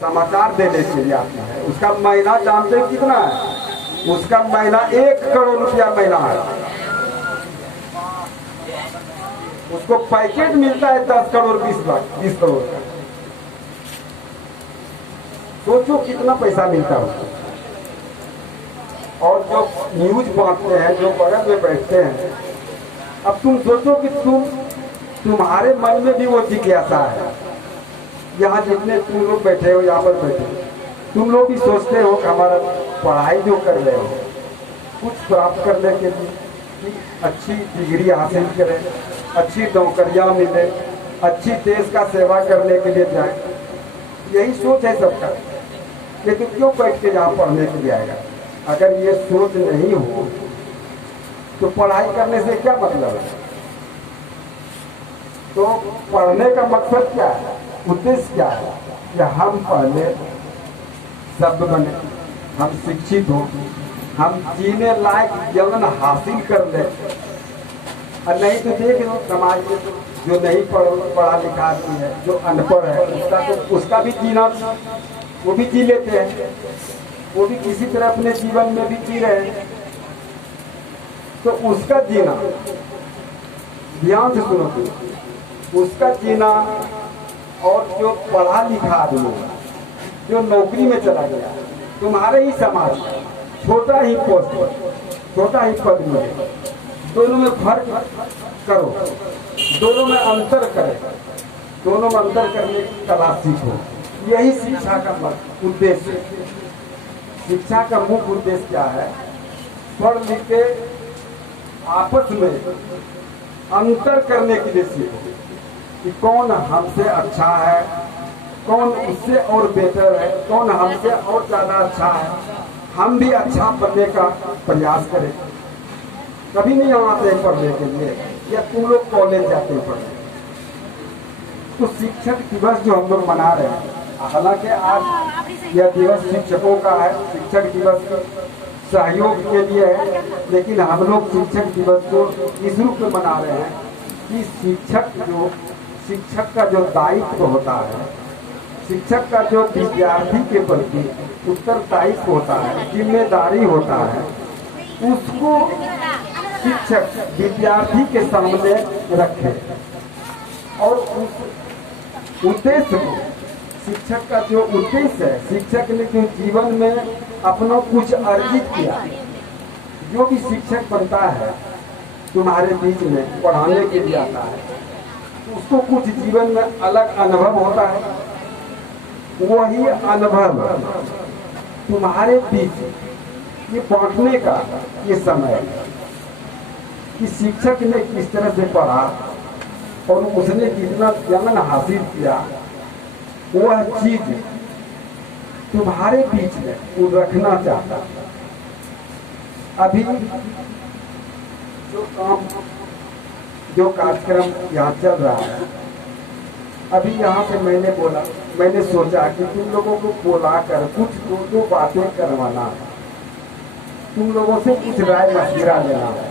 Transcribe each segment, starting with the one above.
समाचार देने के लिए आता है। उसका महीना जानते हैं कितना है? उसका महीना 1 करोड़ रुपया महीना है। उसको पैकेज मिलता है 10 करोड़ 20 करोड़ का। सोचो कितना पैसा मिलता है उसको। और जो न्यूज बांटते हैं, जो बगल में बैठते हैं, अब तुम सोचो कि तुम्हारे मन में भी वो जिज्ञासा है। यहाँ जितने तुम लोग बैठे हो, यहाँ पर बैठे हो, तुम लोग भी सोचते हो कि हमारा पढ़ाई जो कर रहे हो कुछ प्राप्त करने के लिए कि अच्छी डिग्री हासिल करें, अच्छी नौकरियाँ मिले, अच्छी देश का सेवा करने के लिए जाए। यही सोच है सबका। ये तो क्यों बैठ के यहाँ पढ़ने के लिए आएगा? अगर ये सोच नहीं हो तो पढ़ाई करने से क्या मतलब है? तो पढ़ने का मकसद क्या है, उद्देश्य क्या है? कि हम पहले शब्द बने, हम शिक्षित हो, हम जीने लायक जीवन हासिल कर ले। और नहीं तो देख लो समाज में जो नहीं पढ़ा लिखा आदमी है, जो अनपढ़ है, उसका भी जीना, वो भी जी लेते हैं, वो भी किसी तरह अपने जीवन में भी जी रहे हैं। तो उसका जीना, ध्यान से सुनो, उसका जीना और जो पढ़ा लिखा आदमी जो नौकरी में चला गया, तुम्हारे ही समाज, छोटा ही पोस्ट, छोटा ही पद में, दोनों में फर्क करो, दोनों में अंतर करें, दोनों में अंतर करने की कला सीखो। यही शिक्षा का उद्देश्य है। शिक्षा का मुख्य उद्देश्य क्या है? पढ़ लिख के आपस में अंतर करने के लिए सीखो कि कौन हमसे अच्छा है, कौन उससे और बेहतर है, कौन हमसे और ज्यादा अच्छा है। हम भी अच्छा बनने का प्रयास करें। कभी नहीं हम आते हैं पढ़ने के लिए, या तुम लोग कॉलेज जाते हैं पढ़ने। तो शिक्षक दिवस जो हम लोग मना रहे हैं, हालांकि आज यह दिवस शिक्षकों का है, शिक्षक दिवस सहयोग के लिए है, लेकिन हम लोग शिक्षक दिवस को इस रूप में मना रहे हैं कि शिक्षक का जो दायित्व होता है, शिक्षक का जो विद्यार्थी के प्रति उत्तरदायित्व होता है, जिम्मेदारी होता है, उसको शिक्षक विद्यार्थी के सामने रखे। और उस उद्देश्य को, शिक्षक का जो उद्देश्य है, शिक्षक ने जो जीवन में अपना कुछ अर्जित किया, जो भी शिक्षक बनता है तुम्हारे बीच में पढ़ाने के लिए आता है, उसको कुछ जीवन में अलग अनुभव होता है। वही अनुभव तुम्हारे बीच ये बांटने का ये समय है कि शिक्षक ने किस तरह से पढ़ा और उसने जितना ज्ञान हासिल किया, वह चीज तुम्हारे बीच में वो रखना चाहता। अभी जो कार्यक्रम यहाँ चल रहा है, अभी यहाँ से मैंने सोचा कि तुम लोगों को बुलाकर कुछ दो बातें करवाना है, तुम लोगों से कुछ राय मशविरा लेना है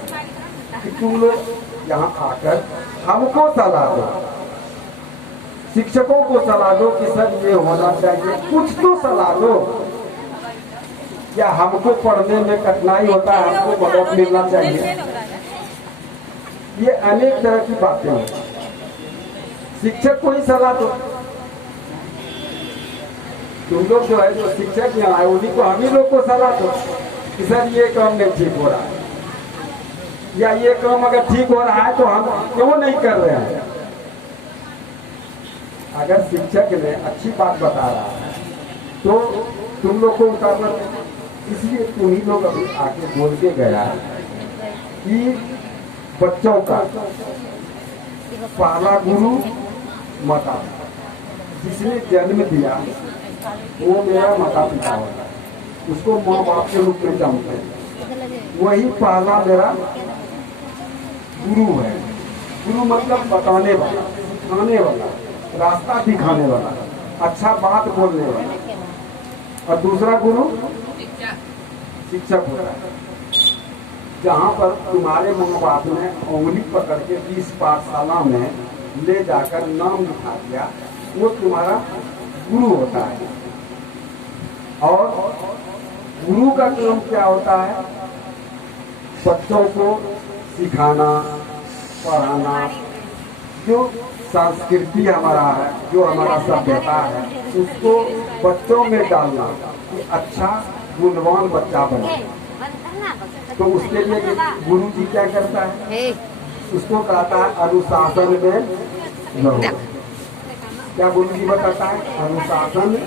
कि तुम लोग यहाँ आकर हमको सलाह दो, शिक्षकों को सलाह दो कि सर ये होना चाहिए, कुछ तो सलाह दो। या हमको पढ़ने में कठिनाई होता है, हमको मदद मिलना चाहिए। ये अनेक तरह की बातें हैं। शिक्षक को ही सलाह दो। तुम लोग जो है, जो शिक्षक यहाँ है, उन्हीं को, हम ही लोग को सलाह दो कि सर ये काम नहीं ठीक हो रहा है, या ये काम अगर ठीक हो रहा है तो हम क्यों नहीं कर रहे हैं। अगर शिक्षक ने अच्छी बात बता रहा है तो तुम लोग को उतारना, इसलिए तुम ही लोग अभी आके बोल के गया कि बच्चों का पहला गुरु माता, जिसने जन्म दिया वो मेरा माता पिता होता है, उसको माँ बाप के रूप में जानते हैं। वही पहला मेरा गुरु है। गुरु मतलब बताने वाला, सिखाने वाला, रास्ता दिखाने वाला, अच्छा बात बोलने वाला। और दूसरा गुरु शिक्षक होता है। जहाँ पर तुम्हारे माँ बाप ने उंगली पकड़ के 20 पाठशाला में ले जाकर नाम लिखा दिया, वो तुम्हारा गुरु होता है। गुरु का काम क्या होता है? बच्चों को सिखाना, पढ़ाना, जो संस्कृति हमारा है, जो हमारा सभ्यता है, उसको बच्चों में डालना कि अच्छा गुणवान बच्चा बने। तो उसके लिए गुरु जी क्या करता है? उसको कहता है अनुशासन में रहो। क्या गुरु जी बताता है? अनुशासन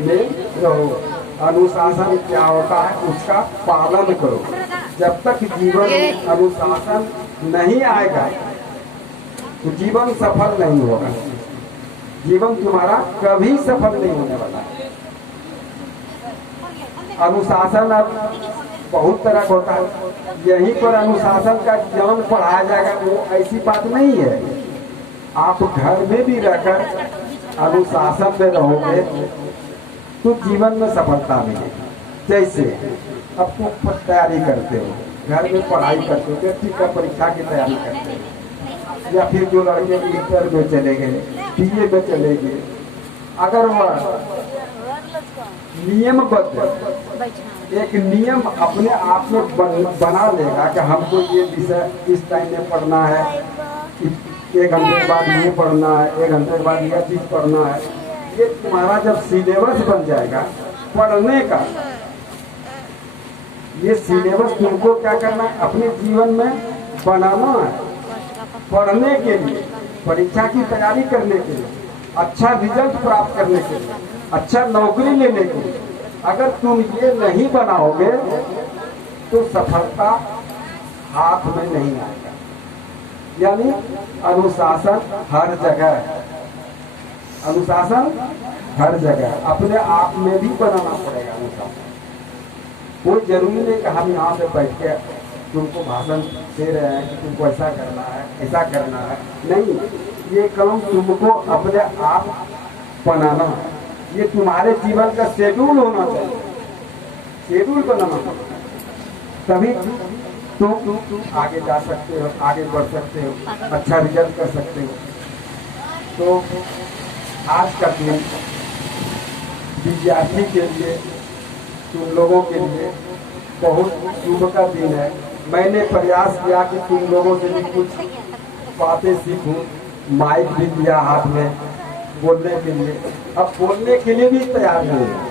में रहो। अनुशासन क्या होता है? उसका पालन करो। जब तक जीवन में अनुशासन नहीं आएगा तो जीवन सफल नहीं होगा। जीवन तुम्हारा कभी सफल नहीं होने वाला। अनुशासन अब बहुत तरह का होता है। यहीं पर अनुशासन का ज्ञान पढ़ाया जाएगा, वो ऐसी बात नहीं है। आप घर में भी रहकर अनुशासन में रहोगे तो जीवन में सफलता मिलेगी। जैसे अब तुम तैयारी करते हो, घर में पढ़ाई करते हो, मैट्रिक का परीक्षा की तैयारी करते हो, या फिर जो लड़के इंटर में चले गए, बीए में चले गए, अगर वह नियमबद्ध एक नियम अपने आप में बना लेगा कि हमको ये विषय इस टाइम में पढ़ना है, 1 घंटे के बाद ये पढ़ना है, 1 घंटे के बाद यह चीज पढ़ना है, ये तुम्हारा जब सिलेबस बन जाएगा पढ़ने का, ये सिलेबस तुमको क्या करना है? अपने जीवन में बनाना है। पढ़ने के लिए, परीक्षा की तैयारी करने के लिए, अच्छा रिजल्ट प्राप्त करने के लिए, अच्छा नौकरी लेने के लिए, अगर तुम ये नहीं बनाओगे तो सफलता हाथ में नहीं आएगा। यानी अनुशासन हर जगह, अनुशासन हर जगह अपने आप में भी बनाना पड़ेगा। अनुशासन कोई जरूरी नहीं कि हम यहाँ से बैठ के तुमको भाषण दे रहे हैं कि तुमको ऐसा करना है, ऐसा करना है। नहीं, ये काम तुमको अपने आप बनाना है। ये तुम्हारे जीवन का शेड्यूल होना चाहिए, शेड्यूल बनाना, तभी तुम आगे जा सकते हो, आगे बढ़ सकते हो, अच्छा रिजल्ट कर सकते हो। तो आज का दिन विद्यार्थी के लिए, तुम लोगों के लिए बहुत शुभ का दिन है। मैंने प्रयास किया कि तुम लोगों से भी कुछ बातें सीखूं, माइक भी दिया हाथ में बोलने के लिए। अब बोलने के लिए भी तैयार नहीं है,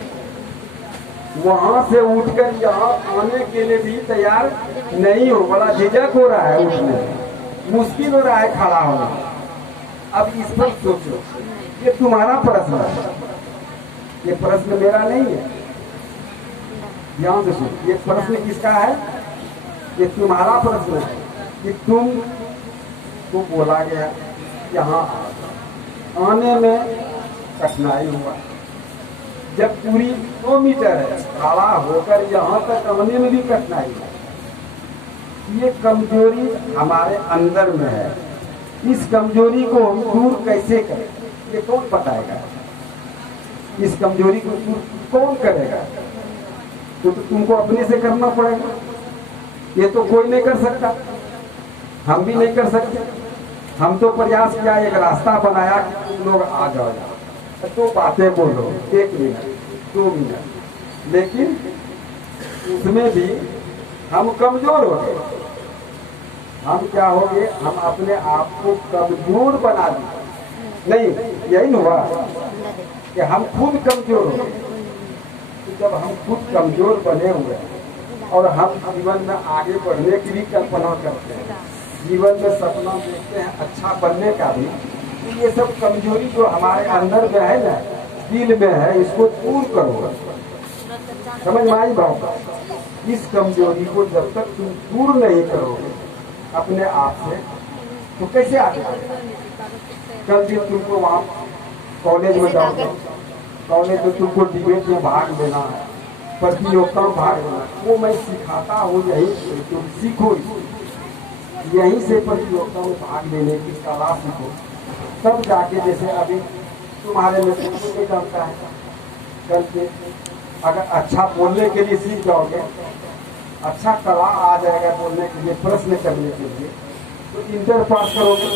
वहां से उठकर यहाँ आने के लिए भी तैयार नहीं हो। बड़ा झिझक हो रहा है उठने, मुश्किल हो रहा है खड़ा होना। अब इस पर सोचो, ये तुम्हारा प्रश्न है, ये प्रश्न मेरा नहीं है। ध्यान से सुनो, ये प्रश्न किसका है? ये तुम्हारा प्रश्न है कि तुम को बोला गया यहाँ आने में कठिनाई हुआ। जब पूरी 2 मीटर है, खड़ा होकर यहाँ तक आने में भी कठिनाई हुआ। ये कमजोरी हमारे अंदर में है। इस कमजोरी को हम दूर कैसे करें, ये कौन बताएगा? इस कमजोरी को दूर कौन करेगा? तो तुमको अपने से करना पड़ेगा। ये तो कोई नहीं कर सकता, हम भी नहीं कर सकते। हम तो प्रयास किया, एक रास्ता बनाया कि तुम लोग आ जाओ, तो बातें बोलो 1 मिनट 2 मिनट, लेकिन उसमें भी हम कमजोर हो गए। हम क्या हो गए? हम अपने आप को कमजोर बना दिए। नहीं, यही हुआ कि हम खुद कमजोर हो गए। तो जब हम खुद कमजोर बने हुए हैं और हम जीवन में आगे बढ़ने की भी कल्पना करते हैं, जीवन में सपना देखते हैं अच्छा बनने का भी, तो ये सब कमजोरी जो हमारे अंदर में है ना, दिल में है, इसको दूर करो। समझ में आई बात? इस कमजोरी को जब तक तुम दूर नहीं करोगे अपने आप से, तो कैसे आगे बढ़ेगा? कल दिन तुमको वहाँ कॉलेज में जाओगे, कॉलेज में तुमको डिबेट में भाग लेना है, प्रतियोगिता में भाग लेना, वो मैं सिखाता हूँ, यही तुम सीखो, यहीं से प्रतियोगिता में भाग लेने की कला सीखो। तब जाके, जैसे अभी तुम्हारे में तुमको नहीं जानता है, कल के अगर अच्छा बोलने के लिए सीख जाओगे, अच्छा कला आ जाएगा बोलने के लिए, प्रश्न करने के लिए, तो इंटर पास करोगे,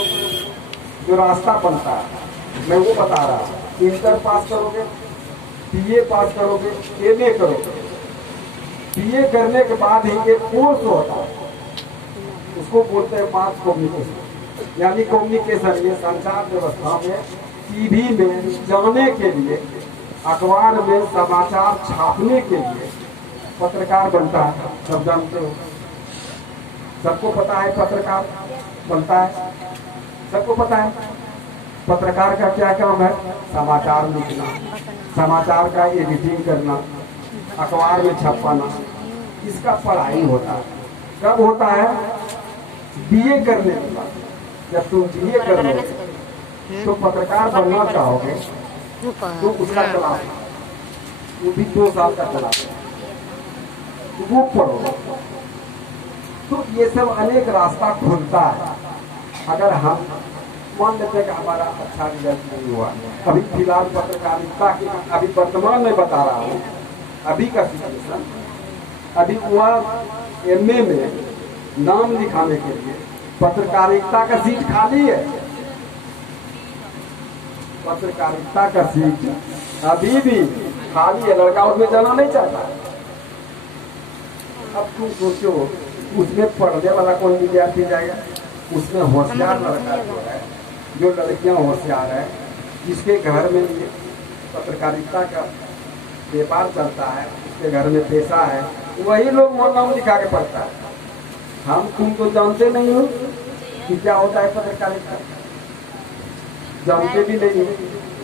जो रास्ता बनता है मैं वो बता रहा हूँ। इंटर पास करोगे, बीए पास करोगे, एमए करोगे, बीए करने के बाद ही एक कोर्स होता है, उसको बोलते हैं मास कम्युनिकेशन, यानी कम्युनिकेशन, ये संचार व्यवस्था में टीवी में जाने के लिए, अखबार में समाचार छापने के लिए पत्रकार बनता है। सब जानते हो, सबको पता है पत्रकार बनता है, सबको पता है। पत्रकार का क्या काम है? समाचार लिखना, समाचार का एडिटिंग करना, अखबार में छपवाना, इसका पढ़ाई होता है। कब होता है? बीए करने के बाद। जब तुम बीए कर लो तो पत्रकार बनना चाहोगे तो उसका क्लास, वो भी 2 साल का क्लास, वो पढ़ो। तो ये सब अनेक रास्ता खुलता है। अगर हम मान लेते हैं कि हमारा अच्छा रिजल्ट नहीं हुआ, अभी फिलहाल पत्रकारिता की, अभी वर्तमान में बता रहा हूँ, अभी का सिचुएशन, अभी हुआ एमए में नाम लिखाने के लिए पत्रकारिता का सीट खाली है। पत्रकारिता का सीट अभी भी खाली है, लड़का उसमें जाना नहीं चाहता। अब तुम सोचो, उसमें पढ़ने वाला कौन विद्यार्थी जाएगा? उसमें होशियार लड़का जो है, जो लड़कियां होशियार है, जिसके घर में ये पत्रकारिता का व्यापार चलता है, उसके घर में पैसा है, वही लोग वो नाम लिखा के पढ़ता है। हम तुम तो जानते नहीं हो कि क्या होता है पत्रकारिता, जानते भी नहीं,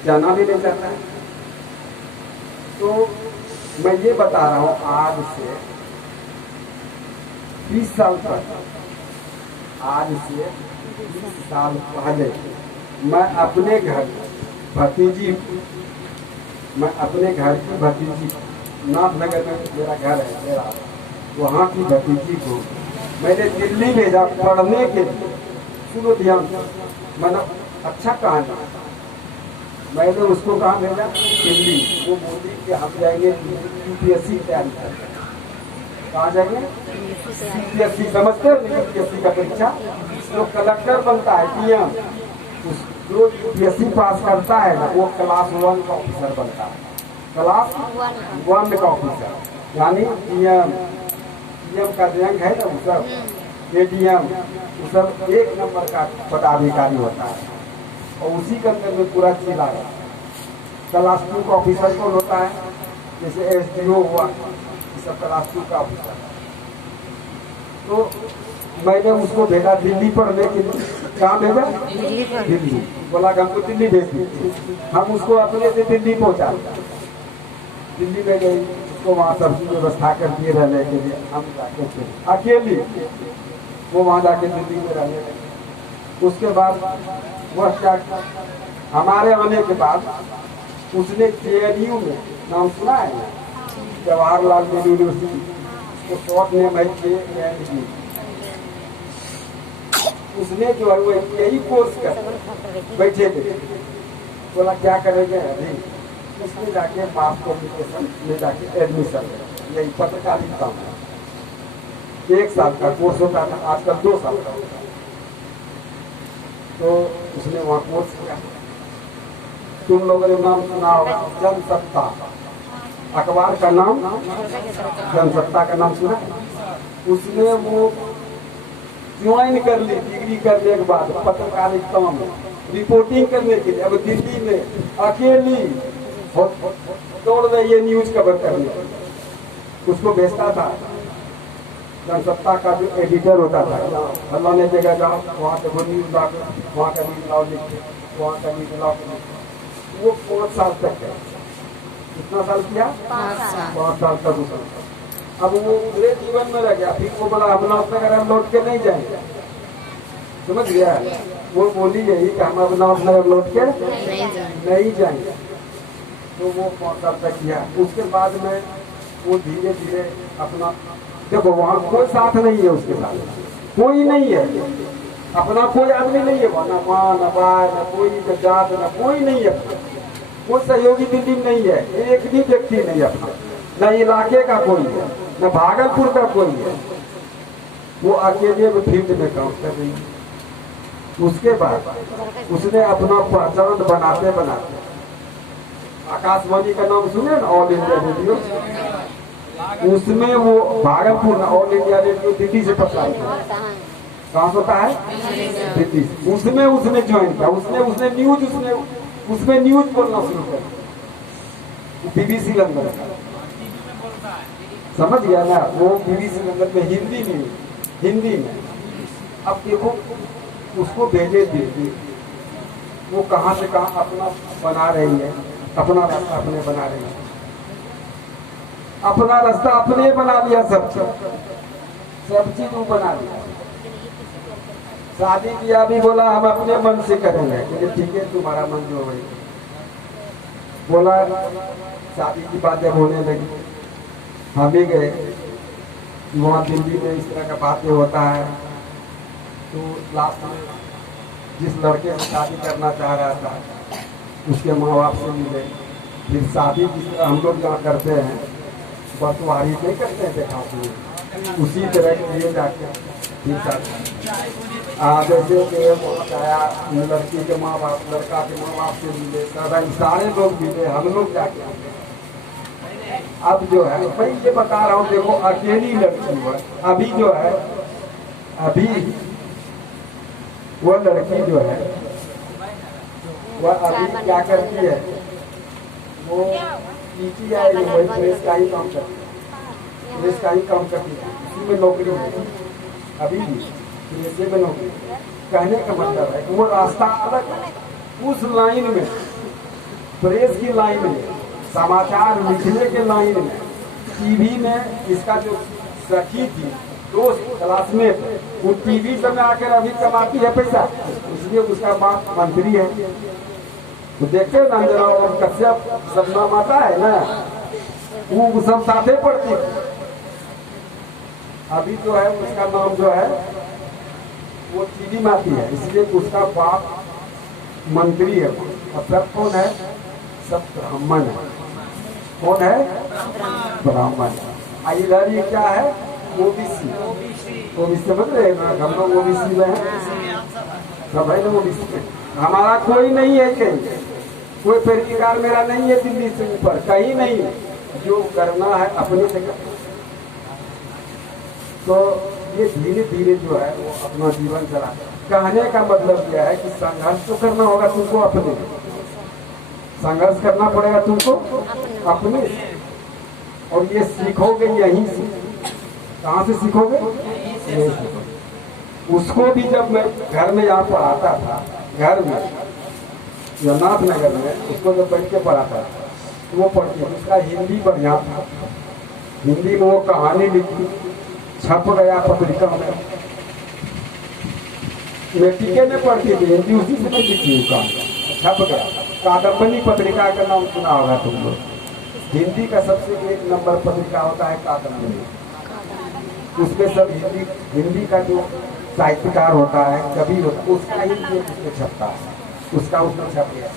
जाना भी नहीं चाहता। तो मैं ये बता रहा हूँ, आज से 20 साल तक, आज से 20 साल पहले मैं अपने घर भतीजी, मैं अपने घर की भतीजी, नाथनगर में मेरा घर है, मेरा वहाँ की भतीजी को मैंने दिल्ली भेजा पढ़ने के लिए। सुनो ध्यान, मैंने अच्छा कहानी, मैंने उसको कहाँ भेजा? दिल्ली। वो बोली कि हम जाएंगे यूपीएससी तैयारी करने। कहाँ जाएंगे? यूपीएससी, समझते हो यूपीएससी का परीक्षा? जो कलेक्टर बनता है, पीएम, जो यूपीएससी पास करता है ना, वो क्लास 1 का ऑफिसर बनता है। क्लास 1 का ऑफिसर, यानी पीएम का रैंक है ना, वो सब एडीएम, वो सब 1 नंबर का पदाधिकारी होता है। और उसी के अंदर में पूरा जिला है। क्लास 2 का ऑफिसर कौन होता है? जैसे एसडीओ हुआ, ये सब क्लास 2 का ऑफिसर। तो मैंने उसको भेजा दिल्ली पढ़ने के लिए। कहाँ भेजा? दिल्ली। बोला कि हमको दिल्ली भेज दीजिए। हम उसको अपने से दिल्ली पहुँचा, दिल्ली में गई, उसको वहाँ सबकी व्यवस्था कर दिए रहने के लिए। हम जाके अकेली वो वहाँ जाके दिल्ली में रहने लगे। उसके बाद वह क्या, हमारे आने के बाद उसने जेएनयू में, नाम सुना है, जवाहरलाल नेहरू यूनिवर्सिटी, उसको शॉर्ट नेम है जेएनयू। उसने जो है वो यही कोर्स कर बैठे थे। बोला क्या करेंगे? अभी उसमें जाके मास कम्युनिकेशन में जाके एडमिशन, यही पत्रकारिता में 1 साल का कोर्स होता था, आजकल 2 साल का होता है। तो उसने वहाँ कोर्स किया। तुम लोगों ने नाम सुना होगा, जनसत्ता, अखबार का नाम जनसत्ता का नाम सुना? उसने वो ज्वाइन कर ली डिग्री करने के बाद पत्रकारिता में रिपोर्टिंग करने के लिए। अब दिल्ली में अकेली दौड़ रही है न्यूज कवर करने। उसको भेजता था जनसत्ता का जो एडिटर होता था, फलाने जगह जाओ, वहाँ से वो न्यूज लाओ, वहाँ का न्यूज लाओ, वहाँ का न्यूज लाओ। वो 5 साल तक है। कितना साल किया? 5 साल तक उसने। अब वो पूरे जीवन में रह गया। फिर वो बोला हम नाथनगर हम लौट के नहीं जाएंगे, समझ गया? वो बोली यही कि हम अब नाथनगर लौट के नहीं जाएंगे। तो वो 5 साल तक किया। उसके बाद में वो धीरे धीरे अपना, देखो वहाँ कोई साथ नहीं है, उसके साथ कोई नहीं है, अपना कोई आदमी नहीं है, न माँ न बाय न कोई जात न कोई नहीं है, कोई सहयोगी दिल्ली में नहीं है, एक भी व्यक्ति नहीं है अपना, न इलाके का कोई है, न भागलपुर का कोई है। वो अकेले में फील्ड में काम कर रही है। उसके बाद उसने अपना पहचान बनाते बनाते, आकाशवाणी का नाम सुने ना, ऑल इंडिया रेडियो, उसमें वो Bhagalpur all India radio Delhi से प्रसारित होता है। कहाँ से होता है? दिल्ली से। उसमें उसने ज्वाइन किया, उसने न्यूज उसमें न्यूज बोलना शुरू कर, BBC लंदन का, समझ गया ना? वो BBC लंदन में हिंदी में। अब देखो उसको भेजे दीजिए, वो कहाँ से कहाँ अपना बना रही है, अपना रास्ता अपने बना रही है, अपना रास्ता अपने बना लिया, सब चीज वो बना लिया। शादी किया भी बोला हम अपने मन से करेंगे, ठीक है तुम्हारा मन जो वही बोला। शादी की बात जब होने लगी, हम भी गए वहाँ दिल्ली में, इस तरह का बातें होता है। तो लास्ट में जिस लड़के से शादी करना चाह रहा था उसके माँ बाप से मिले, फिर शादी जिस तरह हम लोग यहाँ करते हैं, बंटवारी नहीं करते हैं, देखा उसी तरह के लिए जाके फिर शादी। जैसे कि आया लड़की के माँ बाप, लड़का के माँ बाप से मिले, सारे लोग मिले, हम लोग जाके। अब जो है मैं ये बता रहा हूँ, देखो अकेली लड़की है, अभी जो है अभी वो लड़की जो है वह अभी क्या करती है, वो PTI वही प्रेस का ही काम करती है, प्रेस का ही काम करती है, इसी में नौकरी है अभी भी, प्रेस में नौकरी। कहने का मतलब है कि वो रास्ता अलग है, उस लाइन में, प्रेस की लाइन में, समाचार लिखने के लाइन में, TV में इसका जो सखी थी, दोस्त, क्लासमेट, वो TV में आकर अभी कमाती है पैसा, इसलिए उसका बाप मंत्री है। तो देखते हैं ना जरा, और कश्यप सपना माता है ना, वो सब साथे पढ़ती है। अभी जो है उसका नाम जो है वो TV में आती है, इसलिए उसका बाप मंत्री है। और सब कौन है? सब ब्राह्मण है। कौन है? ब्राह्मण। इधर ये क्या है? OBC समझ रहे हैं ना, हम लोग OBC में है, सब है ना OBC में। हमारा कोई नहीं है, कहीं कोई परिवार मेरा नहीं है दिल्ली से ऊपर, कहीं नहीं। जो करना है अपनी जगह। तो ये धीरे धीरे जो है वो अपना जीवन चला। कहने का मतलब यह है कि संघर्ष तो करना होगा तुमको, अपने संघर्ष करना पड़ेगा तुमको अपने, और ये सीखोगे यहीं से। कहाँ से सीखोगे? उसको भी जब मैं घर में यहाँ पढ़ाता था, घर में जगन्नाथ नगर में, उसको जब बैठ के पढ़ाता था तो वो पढ़ती, उसका हिंदी बढ़िया था, हिंदी में वो कहानी लिखी, छप गया पत्रिका में, मैं टीके में पढ़ती थी हिंदी, उसी से मैं लिखी हूँ, छप गया। कादम्बनी पत्रिका का नाम सुना होगा तुम लोग, हिंदी का सबसे 1 नंबर पत्रिका होता है कादम्बनी। उसमें सब हिंदी का जो साहित्यकार होता है, कवि होता है, उसका ही उसमें छपता है, उसका उसमें छप गया।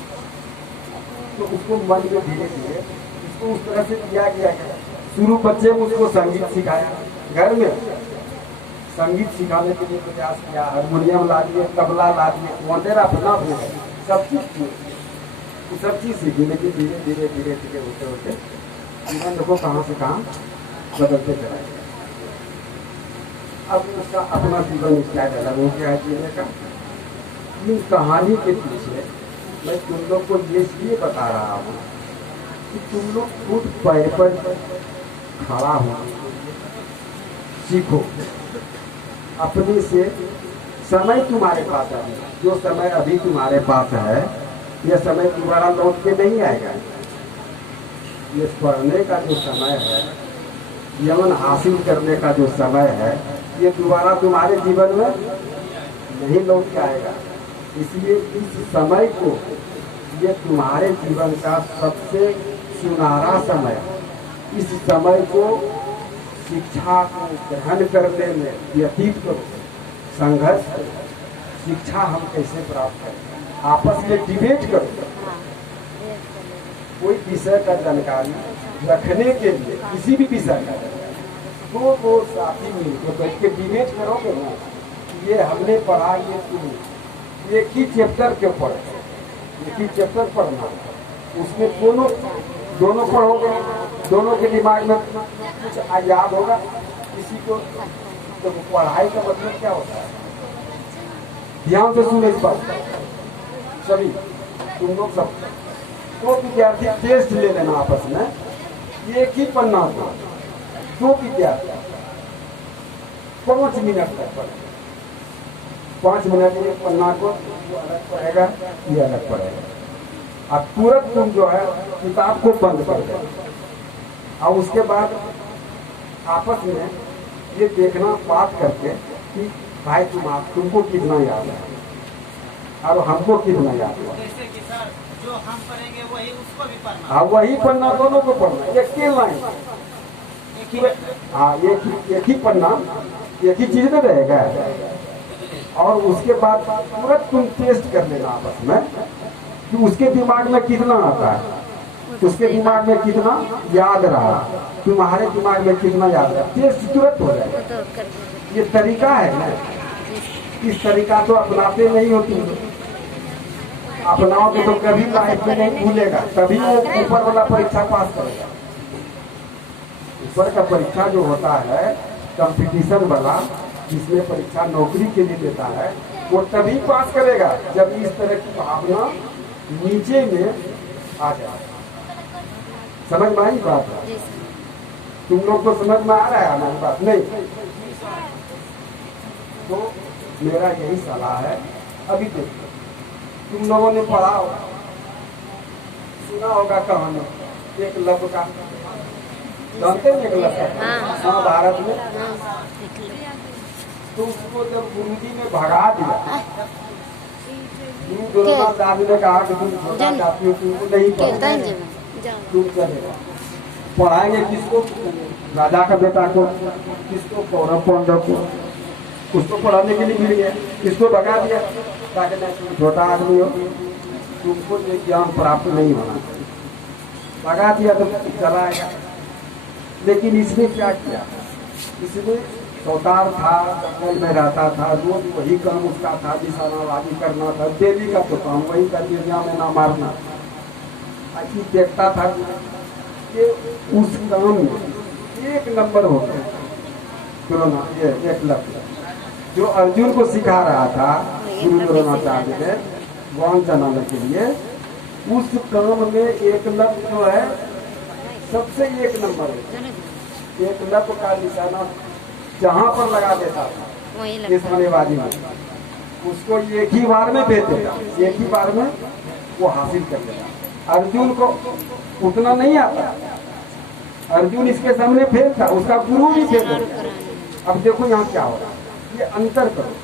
तो उसको मन में धीरे धीरे उसको उस तरह से किया गया। शुरू बच्चे में उसको संगीत सिखाया, घर में संगीत सिखाने के लिए प्रयास किया, हारमोनियम ला दिए, तबला ला दिए, मोटेरा अपना भी है, सब चीज सीखी। लेकिन धीरे धीरे धीरे धीरे होते होते जीवन देखो कहाँ से कहाँ बदलते चला गया। अब उसका अपना जीवन स्टाइल अलग हो गया है जीने का। इन कहानी के पीछे मैं तुम लोग को ये इसलिए बता रहा हूँ कि तुम लोग खुद पैर पर खड़ा हो, सीखो अपने से। समय तुम्हारे पास है, जो समय अभी तुम्हारे पास है यह समय दोबारा लौट के नहीं आएगा। ये पढ़ने का जो समय है, यमन हासिल करने का जो समय है, ये दोबारा तुम्हारे जीवन में नहीं लौट के आएगा। इसलिए इस समय को, ये तुम्हारे जीवन का सबसे सुनहरा समय, इस समय को शिक्षा को ग्रहण करने में व्यतीत करो, संघर्ष करो। शिक्षा हम कैसे प्राप्त करें, आपस में डिबेट करो। कोई विषय का जानकारी रखने के लिए, किसी भी विषय का दो साथी मिलकर बैठ के डिबेट करोगे ना, ये हमने पढ़ा, ये तुम एक ही चैप्टर के पढ़े, एक ही चैप्टर पढ़ना, उसमें दोनों पढ़ोगे दोनों के दिमाग में कुछ याद होगा किसी को। तो पढ़ाई का मतलब क्या होता है? ध्यान से सुने इस बात सभी, तुम लोग सब। दो विद्यार्थी टेस्ट ले लेना आपस में, एक ही पन्ना को दो विद्यार्थी 5 मिनट तक पढ़े। 5 मिनट एक पन्ना को जो अलग पढ़ेगा ये अलग पढ़ेगा। अब तुरंत तुम जो है किताब को बंद कर दो और उसके बाद आपस में ये देखना बात करके कि भाई तुमको कितना याद है और हमको कितना याद है। जैसे कि सर जो हम पढ़ेंगे वही उसको भी पढ़ना। हाँ वही पढ़ना, दोनों को पढ़ना, एक ही लाइन। हाँ एक ही पढ़ना, एक ही चीज में रहेगा। और उसके बाद तुरंत तुम टेस्ट कर लेना आपस में कि उसके दिमाग में कितना आता है, उसके दिमाग में कितना याद रहा, तुम्हारे दिमाग में कितना याद रहा। टेस्ट तुरंत हो जाएगा। ये तरीका है ना, इस तरीका तो अपनाते नहीं हो तुम। अपनाओगे तो कभी लाइफ में नहीं भूलेगा, तभी वो ऊपर वाला परीक्षा पास करेगा। ऊपर का परीक्षा जो होता है कंपटीशन वाला, जिसमें परीक्षा नौकरी के लिए देता है, वो तभी पास करेगा जब इस तरह की भावना नीचे में आ जाए। समझ में आई बात है? तुम लोग को समझ में आ रहा है हमारी बात? नहीं तो मेरा यही सलाह है। अभी देखो तुम लोगों ने पढ़ा होगा, सुना होगा कहानी एक लव का, जानते हैं एक लव का महाभारत में। तो उसको जब गुरुजी ने भगा दिया, द्रोणाचार्य ने कहा कि तुम छोटा जाती हो, तुमको नहीं पढ़ाएंगे, तुम चलेगा। पढ़ाएंगे किसको? राजा का बेटा को, किसको? कौरव पांडव को। उसको पढ़ाने के लिए मिल गया, इसको भगा दिया ताकि तुम छोटा आदमी हो, तुमको ये ज्ञान प्राप्त नहीं होना। भगा दिया तो चला आएगा। लेकिन इसने क्या किया? इसने सौदार था, जंगल में रहता था, रोज वही काम उसका था, निशानाबाजी करना था, डेली का तो काम वही था, दुनिया में ना मारना। अच्छी देखता था कि उस काम में 1 नंबर हो गया। द्रोणा ये एकलव्य जो अर्जुन को सिखा रहा था, गुरु द्रोणाचार्य ने ज्ञान जनाने के लिए, उस काम में एकलव्य जो है सबसे 1 नंबर है। एकलव्य का निशाना जहाँ पर लगा देता था निशानेबाजी में, उसको एक ही बार में भेज देता, एक ही बार में वो हासिल कर लेता। अर्जुन को उतना नहीं आता, अर्जुन इसके सामने फेल था, उसका गुरु भी फेल हो गया। अब देखो यहाँ क्या हो रहा है, ये अंतर करो।